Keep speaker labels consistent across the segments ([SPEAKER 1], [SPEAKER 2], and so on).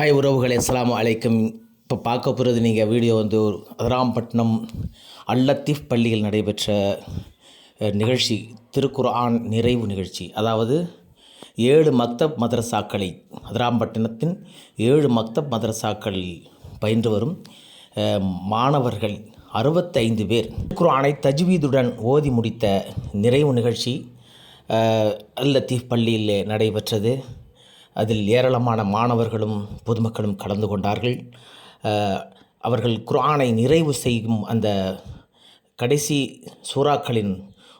[SPEAKER 1] Hi உறவுகளே. அஸ்லாம் அலைக்கும். இப்போ பார்க்க போகிறது நீங்கள் வீடியோ வந்து ராம்பட்டினம் அல்லத்தீஃப் பள்ளியில் நடைபெற்ற நிகழ்ச்சி. திருக்குர்ஆன் நிறைவு நிகழ்ச்சி. அதாவது ஏழு மக்தப் மதரசாக்களை அதிராம்பட்டினத்தின் ஏழு மக்தப் மதரசாக்களில் பயின்று வரும் மாணவர்கள் அறுபத்தைந்து பேர். குர்ஆனை தஜ்வீதுடன் ஓதி முடித்த நிறைவு நிகழ்ச்சி அல்லத்தீஃப் அல் லத்தீஃப் நடைபெற்றது. அதில் ஏராளமான மாணவர்களும் பொதுமக்களும் கலந்து கொண்டார்கள் அவர்கள் குரானை நிறைவு செய்யும் அந்த கடைசி சூறாக்களின்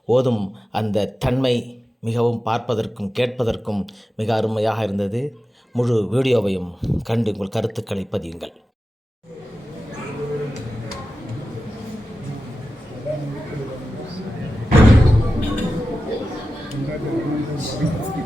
[SPEAKER 1] ஓதும் அந்த தன்மை மிகவும் பார்ப்பதற்கும் கேட்பதற்கும் மிக அருமையாக இருந்தது முழு வீடியோவையும் கண்டு உங்கள் கருத்துக்களை பதியுங்கள்
[SPEAKER 2] Thank you.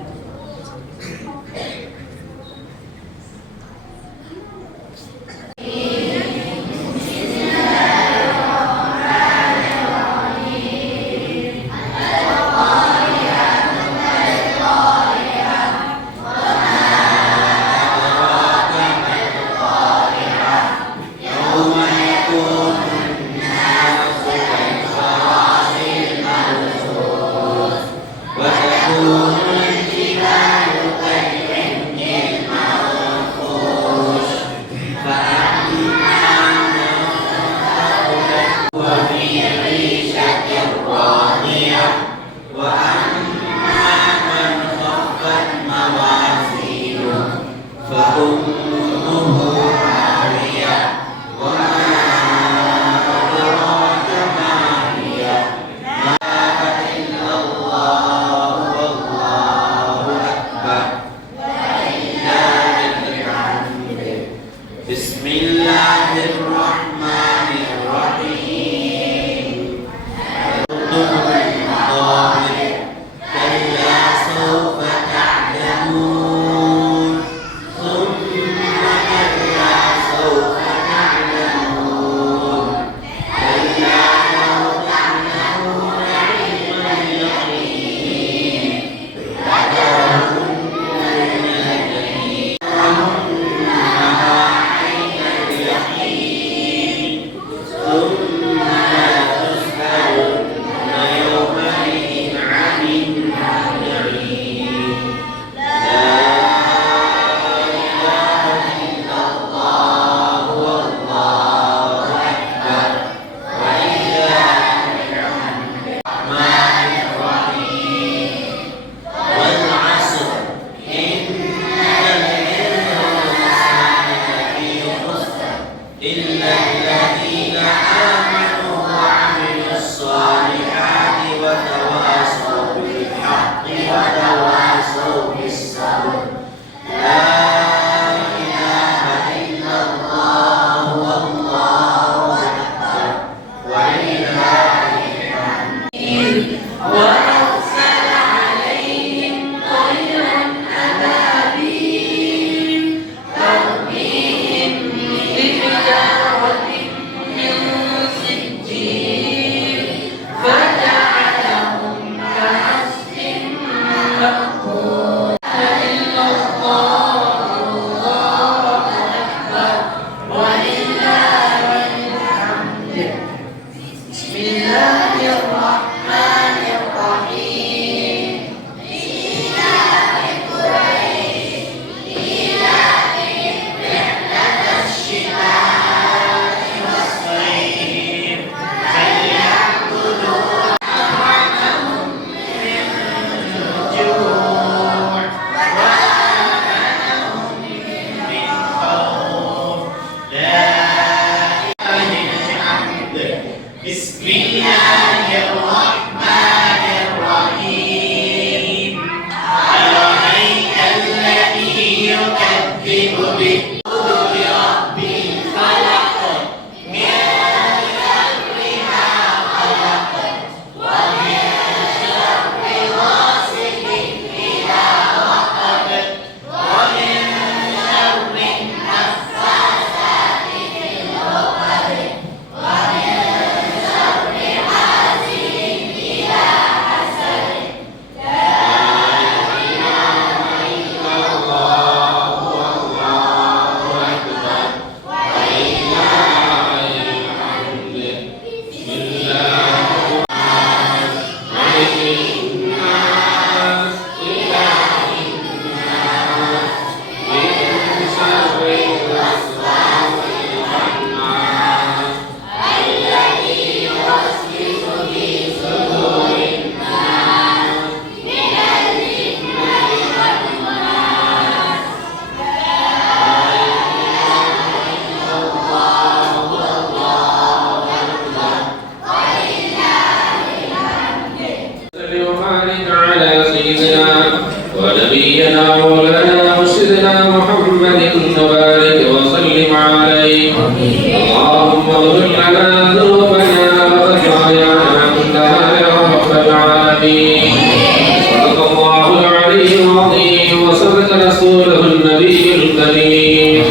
[SPEAKER 2] رسوله النبي الكريم.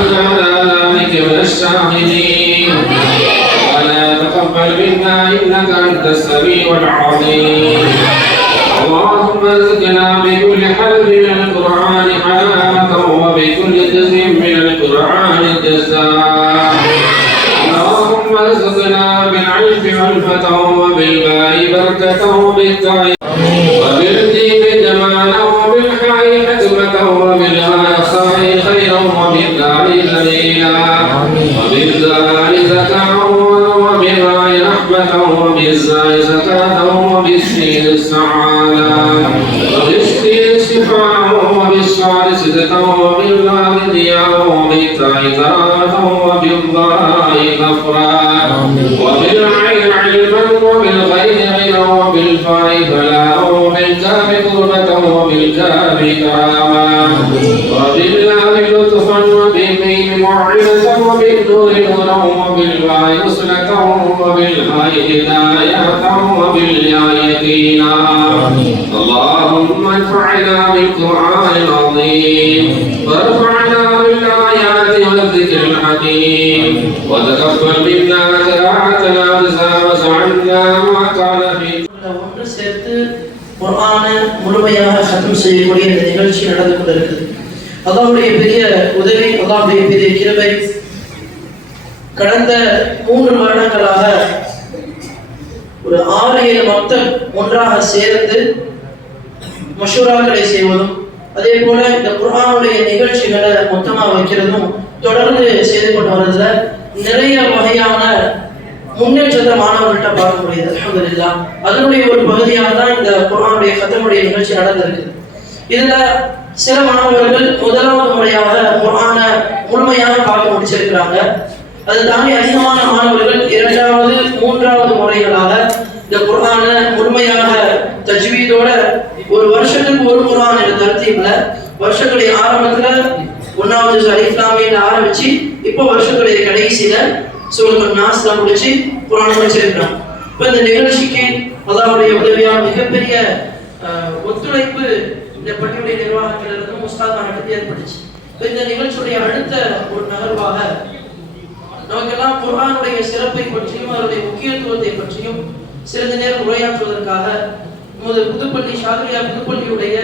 [SPEAKER 2] ونحن على ذلك من الشاهدين. ربنا تقبل منا إنك أنت السميع العظيم اللهم ارزقنا بكل حرف من القرآن حلاوة وبكل جزء من القرآن جزاء. اللهم أرزقنا بالعلم والفتى وبالماء بركه جمالا اجعل كلمتهم بالآخرين خيرا وبالدار الذين وبالدار زكاة وبالرعي رحمة وبالزاي زكاة وبالسين السعادة وبالسين استفاعة وبالشعر صدقا وبالنار ضياء وبالتاء ذراعة وبالضاء غفرا وبالعين علما وبالغير غنى وبالفائدة وبالكاف كراما وبالله لطفا وبالميم موعظة وبالنور نورا وبالواء نصرة وبالهاء هداية وبالياء يقينا اللهم انفعنا بالقرآن العظيم وارفعنا بالآيات والذكر الحكيم وتقبل منا قراءتنا وتجاوز عنا ما كان في
[SPEAKER 3] ஒன்று சேர்த்து குர்ஆனை முழுமையாக சத்தம் செய்யக்கூடிய இந்த நிகழ்ச்சி நடந்து கொண்டிருக்குது அல்லாஹ்வுடைய பெரிய உதவி அல்லாஹ்வுடைய பெரிய கிருமை கடந்த மூன்று வருடங்களாக ஒரு ஆறு ஏழு மக்கள் ஒன்றாக சேர்ந்து மஷூராக்களை செய்வதும் அதே போல இந்த குரானுடைய நிகழ்ச்சிகளை மொத்தமாக வைக்கிறதும் தொடர்ந்து செய்து கொண்டு வர்றதுல நிறைய வகையான முன்னேற்றத்தை மாணவர்கள்ட்ட பார்க்க முடியுது அல்ஹம்துலில்லாஹ். அதனுடைய ஒரு பகுதியாக தான் இந்த குரானுடைய கத்தனுடைய நிகழ்ச்சி நடந்திருக்கு. இதுல சில மாணவர்கள் முதலாவது முறையாக குரானை முழுமையாக பார்க்க முடிச்சிருக்கிறாங்க. அதை தாண்டி அதிகமான மாணவர்கள் இரண்டாவது மூன்றாவது முறைகளாக இந்த குரானை முழுமையாக தஜ்வீதோட ஒரு வருஷத்துக்கு ஒரு குரான் என்ற தரத்தீப்ல வருஷத்துடைய ஆரம்பத்துல ஒன்னாவது அலிஃப்லாமின்னு ஆரம்பிச்சு இப்போ வருஷத்துடைய கடைசியில சூழல் நாஸ்ல முடிச்சு குரான் முடிச்சிருக்கிறோம் இப்போ இந்த நிகழ்ச்சிக்கு அல்லாஹ்வுடைய உதவியால் மிகப்பெரிய ஒத்துழைப்பு இந்த பள்ளியுடைய நிர்வாகத்தில் இருந்தும் உஸ்தாத் நடத்தி ஏற்பட்டுச்சு. இந்த நிகழ்ச்சியுடைய அடுத்த ஒரு நகர்வாக நமக்கெல்லாம் குர்ஆனுடைய சிறப்பை பற்றியும் அதனுடைய முக்கியத்துவத்தை பற்றியும் சிறிது நேரம் உரையாற்றுவதற்காக நமது புதுப்பள்ளி ஷாதுரியா புதுப்பள்ளியுடைய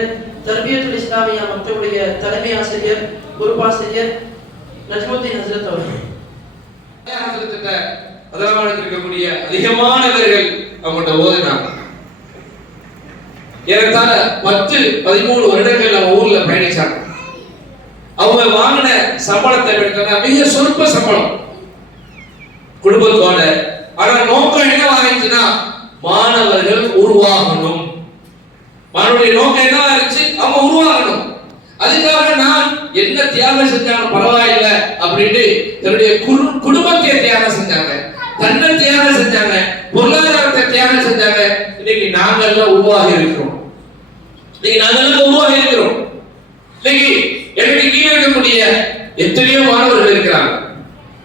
[SPEAKER 3] தர்பியத்துல் இஸ்லாமியா மக்களுடைய தலைமை ஆசிரியர் பொறுப்பாசிரியர் நஜ்முத்தீன் ஹசரத் அவர்கள்.
[SPEAKER 2] இருக்கக்கூடிய அதிகமானவர்கள் அவங்கள்ட்ட ஓதினாங்க. ஏறத்தாழ பத்து பதிமூணு வருடங்கள் நம்ம ஊர்ல பயணிச்சாங்க. அவங்க வாங்கின சம்பளத்தை எடுத்தா மிக சொற்ப சம்பளம். குடும்பத்தோட. ஆனா நோக்கம் என்ன ஆயிடுச்சுன்னா மாணவர்கள் உருவாகணும். மாணவருடைய நோக்கம் என்ன இருந்துச்சு அவங்க உருவாகணும். அதுக்காக நான் என்ன தியாகம் செஞ்சாலும் பரவாயில்லை அப்படின்னு தன்னுடைய குரு- குடும்பத்தை தியாகம் செஞ்சாங்க. தன்னை தியாகம் செஞ்சாங்க. பொருளாதாரத்தை தியாகம் செஞ்சாங்க. இன்னைக்கு நாங்கெல்லாம் உருவாகி இருக்கிறோம். இன்னைக்கு நாங்கெல்லாம் உருவாகி இருக்கிறோம். இன்னைக்கு எங்களுக்கு கீழே இருக்கக்கூடிய எத்தனையோ மாணவர்கள் இருக்கிறாங்க.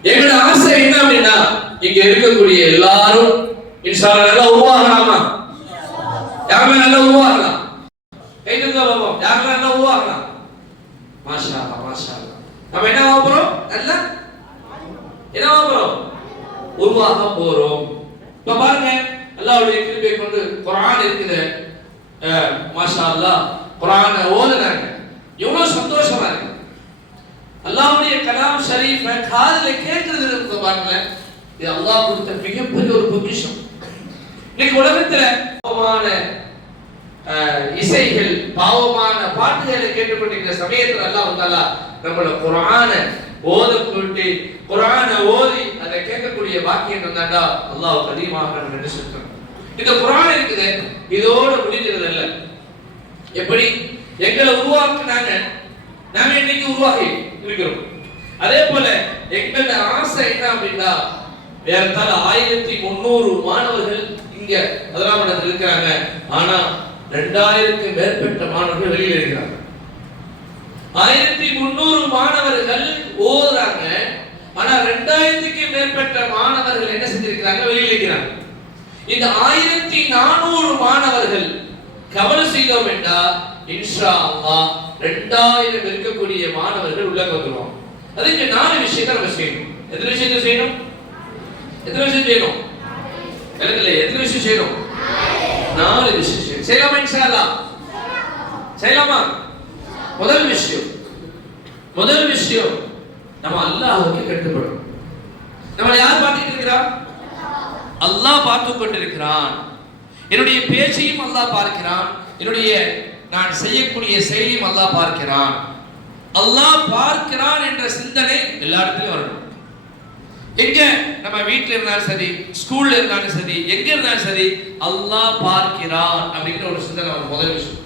[SPEAKER 2] எங்களோட ஆசை என்ன அப்படின்னா இங்க இருக்கக்கூடிய எல்லாரும் இன்சால நல்லா உருவாகலாமா? யாருமே நல்லா உருவாகலாம்? பாப்போம் யாருமே நல்லா உருவாகலாம்? மாஷா மாஷா நம்ம என்ன போறோம்? நல்லா? என்ன போறோம்? உருவாக போறோம். இப்ப பாருங்க. அல்லாவுடைய கிருபை கொண்டு குரான் இருக்கிற அஹ், மாஷா அல்லாஹ் குரானை ஓதுனாங்க. எவ்வளவு சந்தோஷமா இருக்கு. அல்லாவுடைய கலாம் ஷரீஃபை காதுல கேட்கறது இருக்க பாருங்க இது அல்லாஹ் கொடுத்த மிகப்பெரிய ஒரு பொக்கிஷம். இன்னைக்கு உலகத்துல பாவமான இசைகள் பாவமான பாட்டுகளை கேட்டுக்கொண்டிருக்கிற சமயத்துல அல்லாஹ் வந்தாலா நம்மள குரான ஓத கூட்டி ஓதி அதை கேட்கக்கூடிய பாக்கியம் தந்தாண்டா அல்லாஹ் அதிகமாக நினைச்சிருக்கோம் இந்த குரான் இருக்குது. இதோட முடிஞ்சது அல்ல எப்படி? எங்களை உருவாக்குனாங்க. நாம இன்னைக்கு உருவாகி இருக்கிறோம்? அதே போல எங்களோட ஆசை என்ன அப்படின்னா ஏறத்தாழ ஆயிரத்தி முன்னூறு மாணவர்கள் இங்க முதலாம் இருக்கிறாங்க. ஆனா ரெண்டாயிரத்துக்கு மேற்பட்ட மாணவர்கள் வெளியில் இருக்கிறாங்க. ஆயிரத்தி முன்னூறு மாணவர்கள் ஓதுறாங்க. ஆனா ரெண்டாயிரத்துக்கு மேற்பட்ட மாணவர்கள் என்ன செஞ்சிருக்கிறாங்க? வெளியில் இருக்கிறாங்க. இந்த ஆயிரத்தி நானூறு மாணவர்கள் கவனம் செய்தோம் என்றால் இன்ஷா அல்லா ரெண்டாயிரம் இருக்கக்கூடிய மாணவர்கள் உள்ள வந்துருவோம் அதுக்கு நாலு விஷயத்தை நம்ம செய்யணும். எத்தனை விஷயத்தை செய்யணும்? எத்தனை விஷயம் செய்யணும்? எனக்கு இல்லை எத்தனை விஷயம் செய்யணும்? நாலு விஷயம் செய்யணும். செய்யலாமா இன்ஷா செய்யலாமா? முதல் விஷயம். முதல் விஷயம் நம்ம அல்லாஹுக்கு கட்டுப்படும். நம்மளை யார் பார்த்துட்டு இருக்கிறா? அல்லாஹ் பார்த்து கொண்டிருக்கிறான். என்னுடைய பேச்சையும் அல்லாஹ் பார்க்கிறான். என்னுடைய நான் செய்யக்கூடிய செயலையும் அல்லாஹ் பார்க்கிறான். அல்லாஹ் பார்க்கிறான் என்ற சிந்தனை எல்லா இடத்துலயும் வரணும். எங்க நம்ம வீட்டில் இருந்தாலும் சரி ஸ்கூல்ல இருந்தாலும் சரி எங்க இருந்தாலும் சரி அல்லாஹ் பார்க்கிறான் அப்படிங்கிற ஒரு சிந்தனை வரும். முதல் விஷயம்.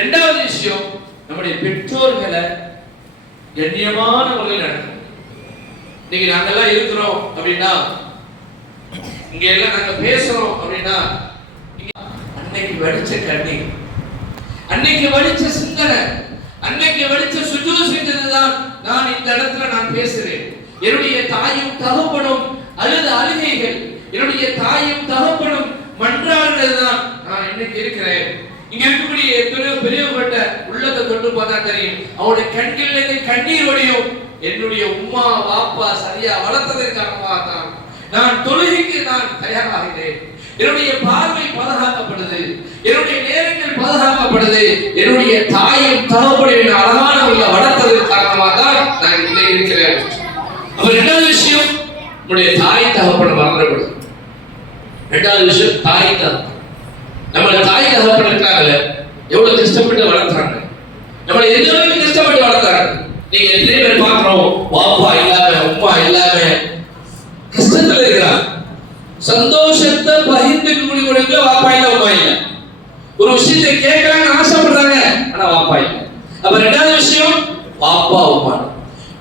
[SPEAKER 2] ரெண்டாவது விஷயம் நம்முடைய பெற்றோர்களை கண்ணியமான முறையில் நடக்கும் இன்னைக்கு நாங்கெல்லாம் இருக்கிறோம் அப்படின்னா இங்க எல்லாம் நாங்க பேசுறோம் அப்படின்னா அன்னைக்கு வடிச்ச கண்ணீர். அன்னைக்கு வடிச்ச சிந்தனை அன்னைக்கு வடிச்ச சுஜூ செஞ்சதுதான் நான் இந்த இடத்துல நான் பேசுறேன். என்னுடைய தாயும் தகப்பனும் அழுத அழுகைகள் என்னுடைய தாயும் தகப்பனும் மன்றாடுறதுதான் நான் இன்னைக்கு இருக்கிறேன். இங்க இருக்கக்கூடிய எத்தனையோ பெரியவர்கள்ட்ட உள்ளத்தை தொட்டு பார்த்தா தெரியும். அவருடைய கண்களிலிருந்து கண்ணீர் வடியும். என்னுடைய உம்மா வாப்பா சரியா வளர்த்ததற்காக தான் நான் தொழுகைக்கு நான் தயாராகிறேன். என்னுடைய பார்வை பாதுகாக்கப்படுது. என்னுடைய நேரங்கள் பாதுகாக்கப்படுது. என்னுடைய தாயும் தகப்படையும் அழகான உள்ள வளர்த்ததன் காரணமாக தான் நான் இங்கே இருக்கிறேன். அப்ப ரெண்டாவது விஷயம் நம்முடைய தாய் தகப்பனை மறந்துவிடும். ரெண்டாவது விஷயம் தாய் தகப்பன். நம்மள தாய் தகப்பன் இருக்காங்கல்ல எவ்வளவு கஷ்டப்பட்டு வளர்த்தாங்க. நம்மளை எந்த அளவுக்கு கஷ்டப்பட்டு வளர்த்தாங்க. நீங்க எத்தனை பேர் பாக்குறோம் வாப்பா சந்தோஷத்தை பகிர்ந்து முடிய வாப்பாயில உமாயில ஒரு விஷயத்தை கேட்கலாம்னு ஆசைப்படுறாங்க ஆனா வாப்பாயில. அப்ப ரெண்டாவது விஷயம் வாப்பா உம்மா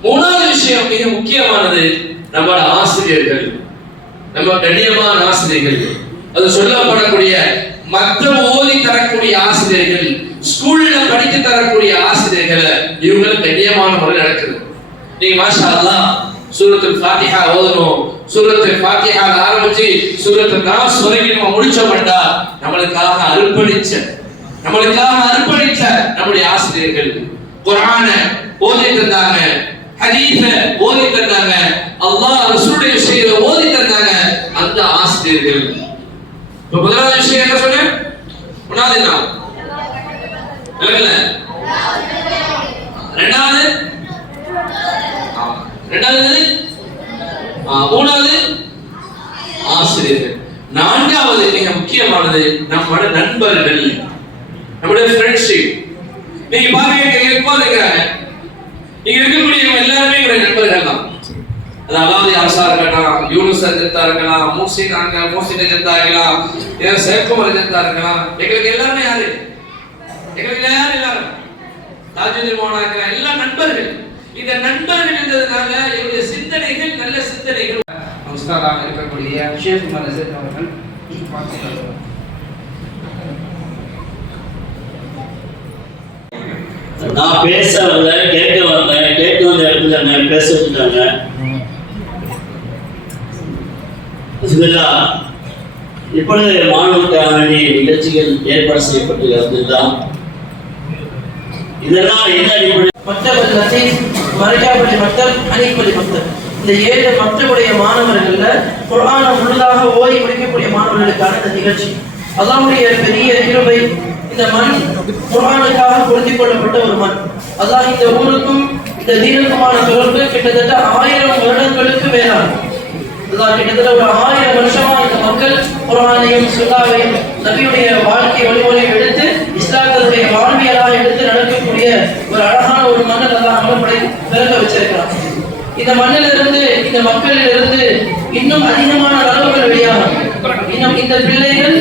[SPEAKER 2] மூணாவது விஷயம் மிக முக்கியமானது நம்மளோட ஆசிரியர்கள். நம்ம கண்ணியமான ஆசிரியர்கள். அது சொல்லப்படக்கூடிய மற்ற ஓதி தரக்கூடிய ஆசிரியர்கள் ஸ்கூல்ல படிக்க தரக்கூடிய ஆசிரியர்களை இவங்களும் கண்ணியமான முறையில் நடக்குது நீங்க மாஷா அல்லாஹ் சூரத்துல் ஃபாத்திஹா ஓதணும். சூரத்துல் ஃபாத்திஹா ஆரம்பிச்சு சூரத்துல் நாஸ் வரைக்கும் நம்ம முடிச்சோம்டா நம்மளுக்காக அர்ப்பணிச்ச நம்மளுக்காக அர்ப்பணிச்ச நம்முடைய ஆசிரியர்கள். குரான ஓதி தந்தாங்க ஹதீஸ ஓதி தந்தாங்க அல்லாஹ் ரசூலுடைய விஷயத்தை ஓதி தந்தாங்க அந்த ஆசிரியர்கள். இப்ப முதலாவது விஷயம் என்ன சொன்னேன்? ஒன்னாவது என்ன? விளங்கல ரெண்டாவது? ரெண்டாவது மூணாவது ஆசிரியர்கள். நான்காவது மிக முக்கியமானது நம்மளோட நண்பர்கள். நம்மளோட ஃப்ரெண்ட்ஷிப் நீங்க பாருங்க இங்க இருக்கும்போது இருக்கிறாங்க இங்க இருக்கக்கூடிய எல்லாருமே எங்களுடைய நண்பர்கள் தான். அது அலாவுதி அரசா இருக்கலாம் யூனுஸ் அஜந்தா இருக்கலாம் மூசின் அங்க மூசின் அஜந்தா இருக்கலாம் ஏன் சேக்குமர் அஜந்தா இருக்கலாம். எங்களுக்கு எல்லாருமே யாரு? எங்களுக்கு யாரு எல்லாரும்? ராஜேந்திர மோகனா இருக்கலாம் எல்லா நண்பர்கள். இந்த நண்பர்கள் இருந்ததுனால என்னுடைய சிந்தனைகள் நல்ல சிந்தனைகள். உஸ்தாதாக இருக்கக்கூடிய ஷேக் உமர் அசத் அவர்கள்
[SPEAKER 4] நான் பேச வரல கேட்க வந்தேன் கேட்க வந்த இடத்துல என்ன பேச வச்சுட்டாங்க? பிஸ்மில்லா. இப்பொழுது வேண்டிய நிகழ்ச்சிகள் ஏற்பாடு செய்யப்பட்டு தான். இதெல்லாம் என்ன அடிப்படை?
[SPEAKER 3] லத்தீப் மரிக்காப்பள்ளி மக்தப் அனிப்பள்ளி இந்த ஏழு மக்தபுடைய மாணவர்கள்ல குர்ஆனை முழுதாக ஓதி முடிக்கக்கூடிய மாணவர்களுக்கான இந்த நிகழ்ச்சி. அல்லாவுடைய பெரிய கிருபை இந்த மண் குரானுக்காக பொருத்திக் கொள்ளப்பட்ட ஒரு மண். அதான் இந்த ஊருக்கும் இந்த தீனுக்குமான தொடர்பு கிட்டத்தட்ட ஆயிரம் வருடங்களுக்கு மேலாகும். அதான் கிட்டத்தட்ட ஒரு ஆயிரம் வருஷமா இந்த மக்கள் குரானையும் சுல்லாவையும் நபியுடைய வாழ்க்கை வழிமுறையும் எடுத்து இஸ்லாத்தினுடைய வாழ்வியலாக எடுத்து நடக்கக்கூடிய ஒரு அழகான ஒரு மண்ணில் நல்லா அமல்படை விளக்க வச்சிருக்கிறான். இந்த மண்ணிலிருந்து இந்த மக்களிலிருந்து இன்னும் அதிகமான அளவுகள் வெளியாகும். இன்னும் இந்த பிள்ளைகள்